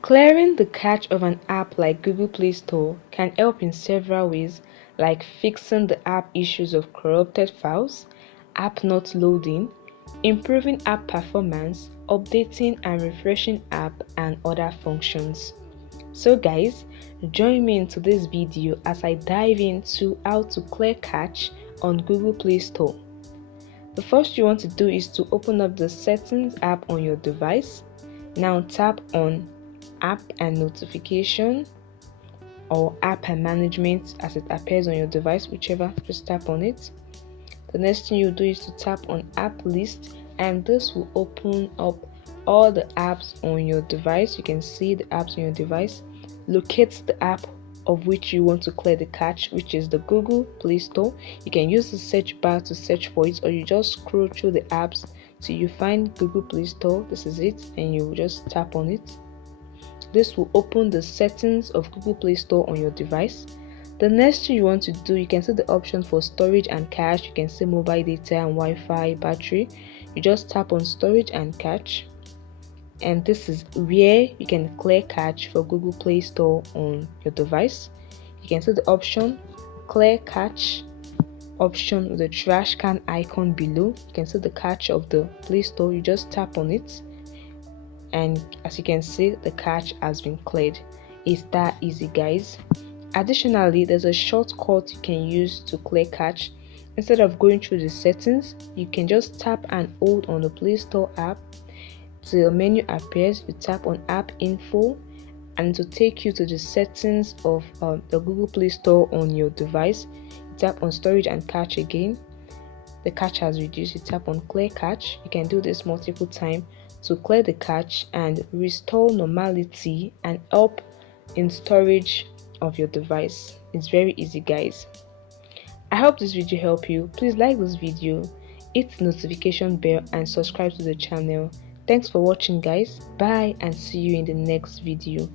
Clearing the cache of an app like Google Play Store can help in several ways, like fixing the app issues of corrupted files, app not loading, improving app performance, updating and refreshing app, and other functions. So guys, join me into this video as I dive into how to clear cache on Google Play Store. The first you want to do is to open up the Settings app on your device. Now tap on App and Notification or App and Management as it appears on your device, whichever, just tap on it. The next thing you do is to tap on App List, and this will open up all the apps on your device. You can see the apps on your device. Locate the app of which you want to clear the cache, which is the Google Play Store. You can use the search bar to search for it, or you just scroll through the apps till you find Google Play Store. This is it, and you just tap on it. This will open the settings of Google Play Store on your device. The next thing you want to do, you can see the options for storage and cache. You can see mobile data and Wi-Fi, battery. You just tap on storage and cache, and this is where you can clear cache for Google Play Store on your device. You can see the option clear cache option with the trash can icon below. You can see the cache of the Play Store. You just tap on it, and as you can see, the cache has been cleared. It's that easy, guys. Additionally, there's a shortcut you can use to clear cache. Instead of going through the settings, you can just tap and hold on the Play Store app till the menu appears. You tap on App Info, and to take you to the settings of the Google Play Store on your device. You tap on storage and cache again. The cache has reduced. You tap on clear cache. You can do this multiple times to clear the cache and restore normality and help in storage of your device. It's very easy, guys. I hope this video helped you. Please like this video, hit the notification bell, and subscribe to the channel. Thanks for watching, guys. Bye, and see you in the next video.